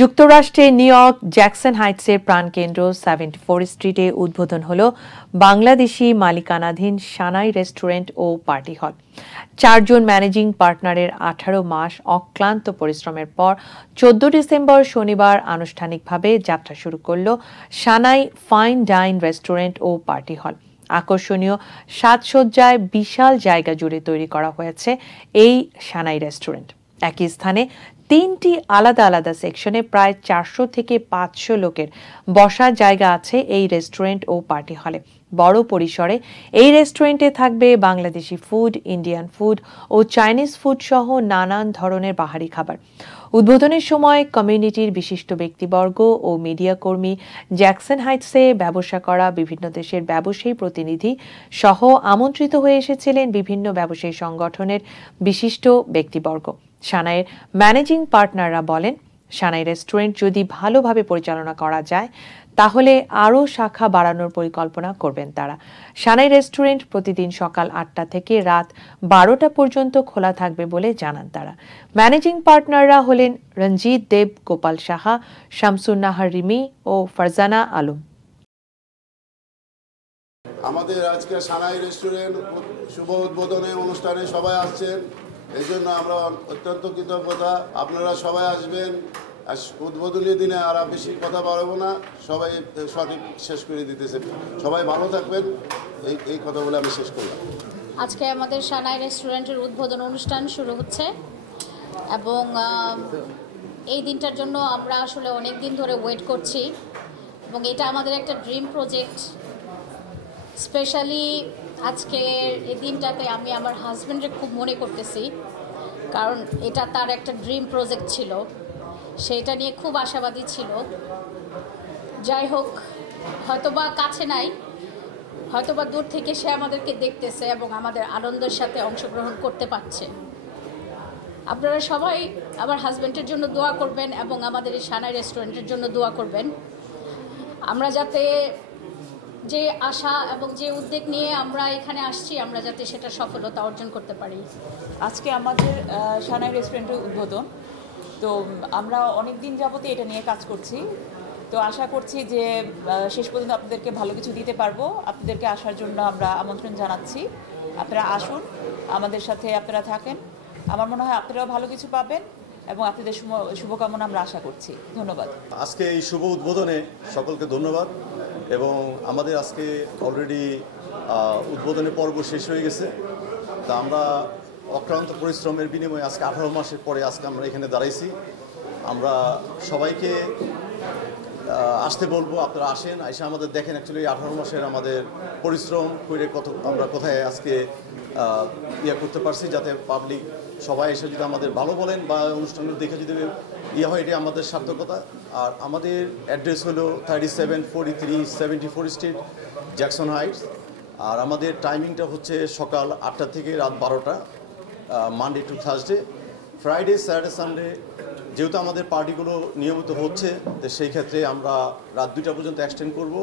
যুক্তরাষ্ট্রের new York Jackson হাইটসের প্রাণকেন্দ্র 74 স্ট্রিটে উদ্বোধন হল বাংলাদেশি মালিকানাধীন সানাই রেস্টুরেন্ট ও পার্টি হল। 4 জন ম্যানেজিং পার্টনারের 18 মাস অক্লান্ত পরিশ্রমের পর 14 ডিসেম্বর শনিবার আনুষ্ঠানিকভাবে যাত্রা শুরু করল সানাই ফাইন ডাইন রেস্টুরেন্ট ও পার্টি হল। আকর্ষণীয় সাজসজ্জায় বিশাল জায়গা জুড়ে তৈরি করা হয়েছে এই সানাই রেস্টুরেন্ট। একই স্থানে 3টি আলাদা আলাদা সেকশনে প্রায় 400 থেকে 500 লোকের বসার জায়গা আছে এই রেস্টুরেন্ট ও পার্টি হলে। বড় পরিসরে এই রেস্টুরেন্টে থাকবে বাংলাদেশি ফুড, ইন্ডিয়ান ফুড ও চাইনিজ ফুড সহ নানান ধরনের বাহারি খাবার। উদ্বোধনের সময় কমিউনিটির বিশিষ্ট ব্যক্তিবর্গ ও মিডিয়া কর্মী, জ্যাকসন হাইটসে ব্যবসা করা বিভিন্ন দেশের ব্যবসায়ী প্রতিনিধি সহ আমন্ত্রিত হয়ে এসেছিলেন বিভিন্ন ব্যবসায়ী সংগঠনের বিশিষ্ট ব্যক্তিবর্গ। সানাইয়ের ম্যানেজিং পার্টনাররা বলেন, সানাই রেস্টুরেন্ট যদি ভালোভাবে পরিচালনা করা যায় তাহলে আরও শাখা বাড়ানোর পরিকল্পনা করবেন তারা। সানাই রেস্টুরেন্ট প্রতিদিন সকাল 8টা থেকে রাত 12টা পর্যন্ত খোলা থাকবে বলে জানান তারা। ম্যানেজিং পার্টনাররা হলেন রঞ্জিত দেব, গোপাল সাহা, শামসুন নাহার রিমি ও ফারজানা আলম। আমাদের আজকে সানাই রেস্টুরেন্ট শুভ উদ্বোধনী অনুষ্ঠানে সবাই আসছেন, এই জন্য আমরা অত্যন্ত কৃতজ্ঞতা। আপনারা সবাই আসবেন। উদ্বোধনী দিনে আর বেশি কথা বাড়াবো না, সবাই সঠিক শেষ করে দিতেছে। সবাই ভালো থাকবেন, এই কথা বলে আমি শেষ করলাম। আজকে আমাদের সানাই রেস্টুরেন্টের উদ্বোধন অনুষ্ঠান শুরু হচ্ছে এবং এই দিনটার জন্য আমরা আসলে অনেক দিন ধরে ওয়েট করছি এবং এটা আমাদের একটা ড্রিম প্রজেক্ট। স্পেশালি আজকের এই দিনটাতে আমি আমার হাজব্যান্ডকে খুব মনে করতেছি, কারণ এটা তার একটা ড্রিম প্রজেক্ট ছিল, সেইটা নিয়ে খুব আশাবাদী ছিল। যাই হোক, হয়তোবা কাছে নাই, হয়তোবা দূর থেকে সে আমাদেরকে দেখতেছে এবং আমাদের আনন্দের সাথে অংশগ্রহণ করতে পারছে। আপনারা সবাই আমার হাজব্যান্ডের জন্য দোয়া করবেন এবং আমাদের এই সানাই রেস্টুরেন্টের জন্য দোয়া করবেন, আমরা যাতে যে আশা এবং যে উদ্যোগ নিয়ে আমরা এখানে আসছি আমরা যাতে সেটা সফলতা অর্জন করতে পারি। আজকে আমাদের সানাই রেস্টুরেন্টের উদ্বোধন, তো আমরা অনেক দিন যাবতে এটা নিয়ে কাজ করছি। তো আশা করছি যে শেষ পর্যন্ত আপনাদেরকে ভালো কিছু দিতে পারবো। আপনাদেরকে আসার জন্য আমরা আমন্ত্রণ জানাচ্ছি। আপনারা আসুন, আমাদের সাথে আপনারা থাকেন। আমার মনে হয় আপনারাও ভালো কিছু পাবেন এবং আপনাদের শুভকামনা আমরা আশা করছি। ধন্যবাদ। আজকে এই শুভ উদ্বোধনে সকলকে ধন্যবাদ। এবং আমাদের আজকে অলরেডি উদ্বোধনের পর্ব শেষ হয়ে গেছে। তা আমরা অক্লান্ত পরিশ্রমের বিনিময়ে আজকে 18 মাসের পরে আজকে আমরা এখানে দাঁড়াইছি। আমরা সবাইকে আসতে বলবো, আপনারা আসেন, এসে আমাদের দেখেন অ্যাকচুয়ালি 18 মাসের আমাদের পরিশ্রম করে আমরা কোথায় আজকে করতে পারছি, যাতে পাবলিক সবাই এসে যদি আমাদের ভালো বলেন বা অনুষ্ঠানগুলো দেখে যদি হয়, এটি আমাদের সার্থকতা। আর আমাদের অ্যাড্রেস হলো 3743 74 স্ট্রিট, জ্যাকসন হাইটস। আর আমাদের টাইমিংটা হচ্ছে সকাল 8টা থেকে রাত 12টা, Monday to Thursday. Friday, Saturday, Sunday যেহেতু আমাদের পার্টিগুলো নিয়মিত হচ্ছে, তো সেই ক্ষেত্রে আমরা রাত 2টা পর্যন্ত এক্সটেন্ড করব।